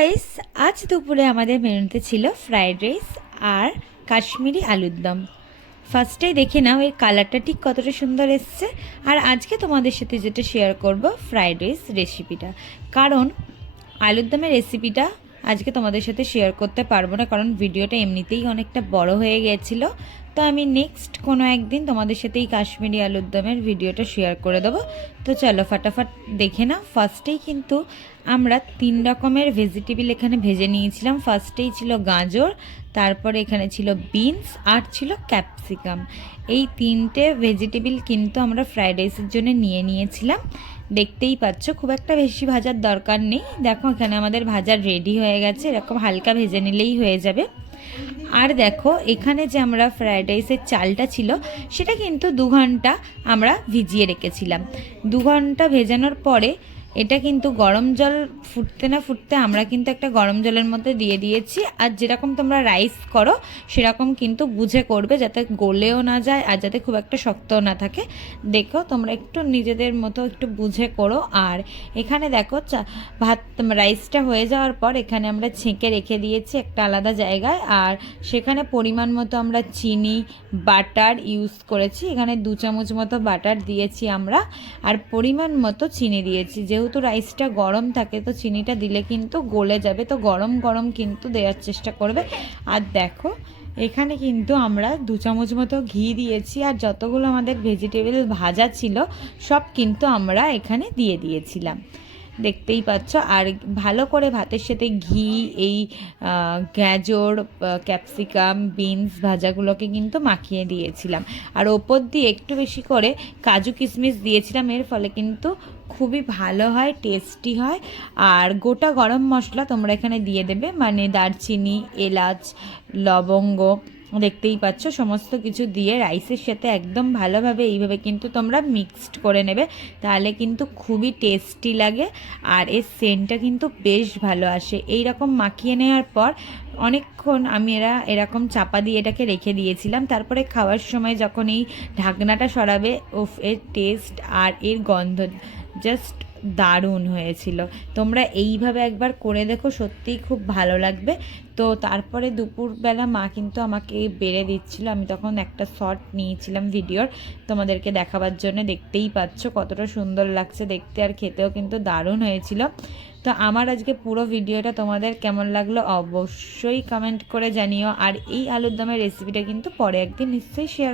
Guys, আজ দুপুরে আমাদের মেনুতে ছিল ফ্রাইড রাইস আর কাশ্মীরি আলুর দম। ফার্স্টেই দেখে নাও এর কালারটা ঠিক কতটা সুন্দর এসছে। আর আজকে তোমাদের সাথে যেটা শেয়ার করব ফ্রাইড রাইস রেসিপিটা, কারণ আলুর দমের রেসিপিটা আজকে তোমাদের সাথে শেয়ার করতে পারবো না, কারণ ভিডিওটা এমনিতেই অনেকটা বড় হয়ে গেছিলো। তো আমি নেক্সট কোনো একদিন তোমাদের সাথে এই কাশ্মীরি আলুর দমের ভিডিওটা শেয়ার করে দেবো। তো চলো ফটাফট দেখে নাও। ফার্স্টেই কিন্তু আমরা 3 রকমের ভেজিটেবল এখানে ভেজে নিয়েছিলাম। ফার্স্টেই ছিল গাজর, তারপরে এখানে ছিল বিনস আর ছিল ক্যাপসিকাম। এই 3টে ভেজিটেবল কিন্তু আমরা ফ্রাইড রাইসের জন্য নিয়ে নিয়েছিলাম। দেখতেই পাচ্ছ খুব একটা বেশি ভাজার দরকার নেই। দেখো এখানে আমাদের ভাজা রেডি হয়ে গেছে, এরকম হালকা ভেজে নিলেই হয়ে যাবে। আর দেখো এখানে যে আমরা ফ্রাইড রাইসের চালটা ছিল সেটা কিন্তু 2 ঘন্টা আমরা ভিজিয়ে রেখেছিলাম। 2 ঘন্টা ভেজানোর পরে এটা কিন্তু গরম জল ফুটতে না ফুটতে আমরা কিন্তু একটা গরম জলের মধ্যে দিয়ে দিয়েছি। আর যেরকম তোমরা রাইস করো সেরকম কিন্তু বুঝে করবে, যাতে গলেও না যায় আর যাতে খুব একটা শক্তও না থাকে। দেখো তোমরা একটু নিজেদের মতো একটু বুঝে করো। আর এখানে দেখো রাইসটা হয়ে যাওয়ার পর এখানে আমরা ছেঁকে রেখে দিয়েছি একটা আলাদা জায়গায়। আর সেখানে পরিমাণ মতো আমরা চিনি, বাটার ইউজ করেছি। এখানে 2 চামচ মতো বাটার দিয়েছি আমরা, আর পরিমাণ মতো চিনি দিয়েছি। যেহেতু রাইসটা গরম থাকে তো চিনিটা দিলে কিন্তু গলে যাবে, তো গরম গরম কিন্তু দেওয়ার চেষ্টা করবে। আর দেখো এখানে কিন্তু আমরা 2 চামচ মতো ঘি দিয়েছি, আর যতগুলো আমাদের ভেজিটেবল ভাজা ছিল সব কিন্তু আমরা এখানে দিয়ে দিয়েছিলাম, দেখতেই পাচ্ছ। আর ভালো করে ভাতের সাথে ঘি, এই গাজর, ক্যাপসিকাম, বিনস ভাজাগুলোকে কিন্তু মাখিয়ে দিয়েছিলাম। আর ওপর দিয়ে একটু বেশি করে কাজু কিশমিশ দিয়েছিলাম, এর ফলে কিন্তু খুবই ভালো হয়, টেস্টি হয়। আর গোটা গরম মশলা তোমরা এখানে দিয়ে দেবে, মানে দারচিনি, এলাচ, লবঙ্গ, দেখতেই পাচ্ছ সমস্ত কিছু দিয়ে রাইসের সাথে একদম ভালোভাবে এইভাবে কিন্তু তোমরা মিক্সড করে নেবে, তাহলে কিন্তু খুবই টেস্টি লাগে। আর এর সেন্টটা কিন্তু বেশ ভালো আসে। এই রকম মাখিয়ে নেওয়ার পর অনেকক্ষণ আমি এরকম চাপা দিয়ে এটাকে রেখে দিয়েছিলাম। তারপরে খাওয়ার সময় যখন এই ঢাকনাটা সরাবে, ওফ, এর টেস্ট আর এর গন্ধ জাস্ট দারুণ হয়েছিল। তোমরা এইভাবে একবার করে দেখো, সত্যিই খুব ভালো লাগবে। তো তারপরে দুপুরবেলা মা কিন্তু আমাকে বেড়ে দিচ্ছিল, আমি তখন একটা শর্ট নিয়েছিলাম ভিডিওর তোমাদেরকে দেখাবার জন্য। দেখতেই পাচ্ছ কতটা সুন্দর লাগছে দেখতে, আর খেতেও কিন্তু দারুণ হয়েছিল। তো আমার আজকে পুরো ভিডিওটা তোমাদের কেমন লাগলো অবশ্যই কমেন্ট করে জানিও। আর এই আলুর দমের রেসিপিটা কিন্তু পরে একদিন নিশ্চয়ই শেয়ার